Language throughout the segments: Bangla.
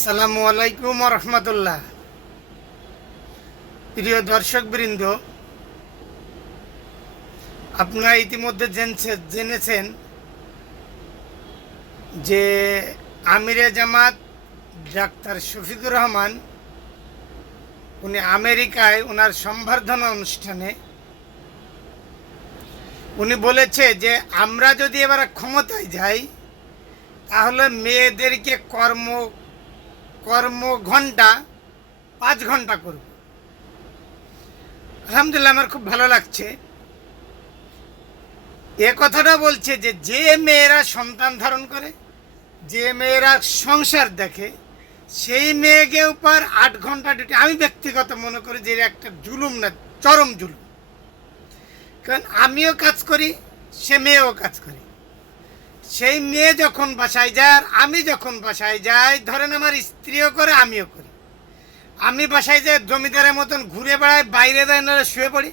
আসসালামু আলাইকুম রহমতুল্লাহ। প্রিয় দর্শকবৃন্দ, আপনারা ইতিমধ্যে জেনেছেন যে আমিরে জামাত ডাক্তার শফিকুর রহমান উনি আমেরিকায় ওনার সম্বর্ধনা অনুষ্ঠানে উনি বলেছে যে আমরা যদি এবার ক্ষমতায় যাই তাহলে মেয়েদেরকে কর্ম ঘন্টা 5 ঘন্টা করব। আলহামদুলিল্লাহ, আমার খুব ভালো লাগছে। এ কথাটা বলছে যে যে মেয়েরা সন্তান ধারণ করে, যে মেয়েরা সংসার দেখে, সেই মেয়েকে উপর 8 ঘন্টা ডিউটি। আমি ব্যক্তিগত মনে করি যে একটা জুলুম, না চরম জুলুম। কারণ আমিও কাজ করি, সে মেয়েও কাজ করে। সেই মেয়ে যখন বাসায় যায় আর আমি যখন বাসায় যাই, ধরেন আমার স্ত্রীও করে, আমিও করি। আমি বাসায় যাই জমিদারের মতন ঘুরে বেড়াই, বাইরে যাই না শুয়ে পড়ি।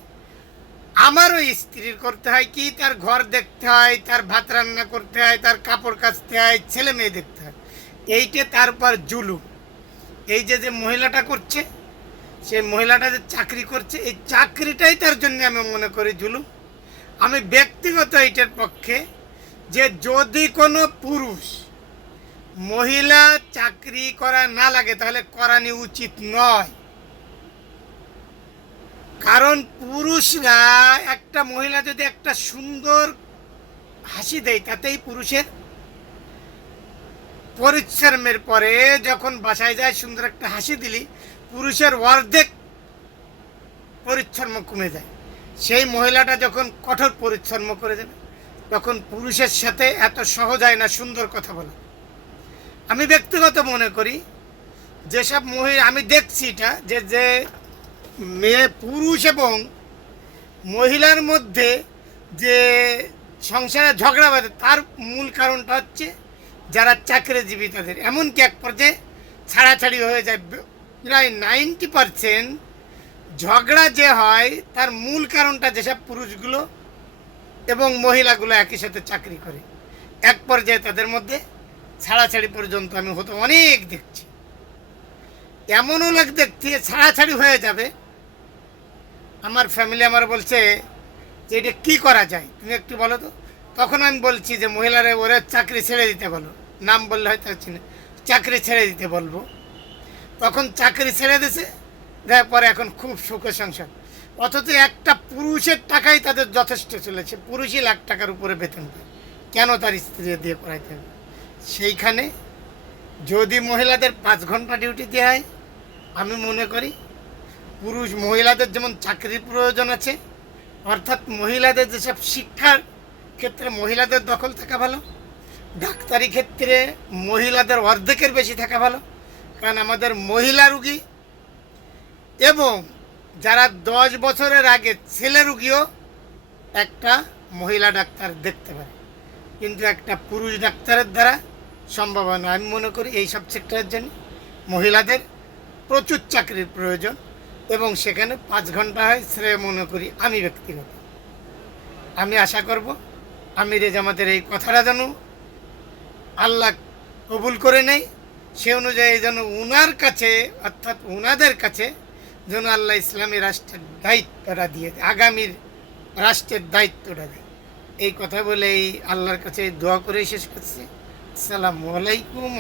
আমারও স্ত্রীর করতে হয় কি, তার ঘর দেখতে হয়, তার ভাত রান্না করতে হয়, তার কাপড় কাচতে হয়, ছেলে মেয়ে দেখতে হয়। এইটা তারপর জুলুম। এই যে মহিলাটা করছে, সেই মহিলাটা যে চাকরি করছে, এই চাকরিটাই তার জন্য আমি মনে করি জুলুম। আমি ব্যক্তিগত এইটার পক্ষে যে যদি কোনো পুরুষ মহিলা চাকরি করা না লাগে তাহলে করানি উচিত নয়। কারণ পুরুষরা, একটা মহিলা যদি একটা সুন্দর হাসি দেয় তাতেই পুরুষের পরিশ্রমের পরে যখন বাসায় যায় সুন্দর একটা হাসি দিলি পুরুষের অর্ধেক পরিশ্রম কমে যায়। সেই মহিলাটা যখন কঠোর পরিশ্রম করে যাবে তখন পুরুষের সাথে এত সহজ হয় না সুন্দর কথা বলা। আমি ব্যক্তিগত মনে করি যেসব মহিলা আমি দেখছি এটা যে মেয়ে পুরুষ এবং মহিলার মধ্যে যে সংসারে ঝগড়া বাঁধে তার মূল কারণটা হচ্ছে যারা চাকরিজীবী তাদের। এমনকি এক পর্যায়ে ছাড়াছাড়ি হয়ে যায়। প্রায় 90% ঝগড়া যে হয় তার মূল কারণটা যেসব পুরুষগুলো এবং মহিলাগুলো একই সাথে চাকরি করে, এক পর্যায়ে তাদের মধ্যে ছাড়াছাড়ি পর্যন্ত আমি হতে অনেক দেখছি। এমনও লোক দেখছি ছাড়াছাড়ি হয়ে যাবে, আমার ফ্যামিলি আমার বলছে যে এটা কী করা যায় তুমি একটু বলো তো। তখন আমি বলছি যে মহিলারা ওরা চাকরি ছেড়ে দিতে বলো, নাম বললে হয়তো চাকরি ছেড়ে দিতে বলবো। তখন চাকরি ছেড়ে দিছে, দেওয়ার পরে এখন খুব সুখে সংসার। অথচ একটা পুরুষের টাকাই তাদের যথেষ্ট চলেছে। পুরুষই লাখ টাকার উপরে বেতন পায়, কেন তার স্ত্রী দিয়ে করাইতে হবে? সেইখানে যদি মহিলাদের 5 ঘন্টা ডিউটি দেওয়া হয়, আমি মনে করি মহিলাদের যেমন চাকরির প্রয়োজন আছে, অর্থাৎ মহিলাদের যেসব শিক্ষার ক্ষেত্রে মহিলাদের দখল থাকা ভালো, ডাক্তারি ক্ষেত্রে মহিলাদের অর্ধেকের বেশি থাকা ভালো। কারণ আমাদের মহিলা রুগী এবং যারা 10 বছরের আগে ছেলে রুগীও একটা মহিলা ডাক্তার দেখতে পারে, কিন্তু একটা পুরুষ ডাক্তারের দ্বারা সম্ভব হয় না। আমি মনে করি এই সব সেক্টরের জন্য মহিলাদের প্রচুর চাকরির প্রয়োজন এবং সেখানে 5 ঘন্টা হয় শ্রেয় মনে করি আমি ব্যক্তিগত। আমি আশা করব আমিরে জামাতের এই কথাটা যেন আল্লাহ কবুল করে নেয়, সে অনুযায়ী যেন উনার কাছে অর্থাৎ উনাদের কাছে যেন আল্লাহ ইসলামী রাষ্ট্রের দায়িত্বটা দিয়ে দেয়, আগামীর রাষ্ট্রের দায়িত্বটা দেয়। এই কথা বলেই আল্লাহর কাছে দোয়া করে শেষ করছি। আসসালামু আলাইকুম।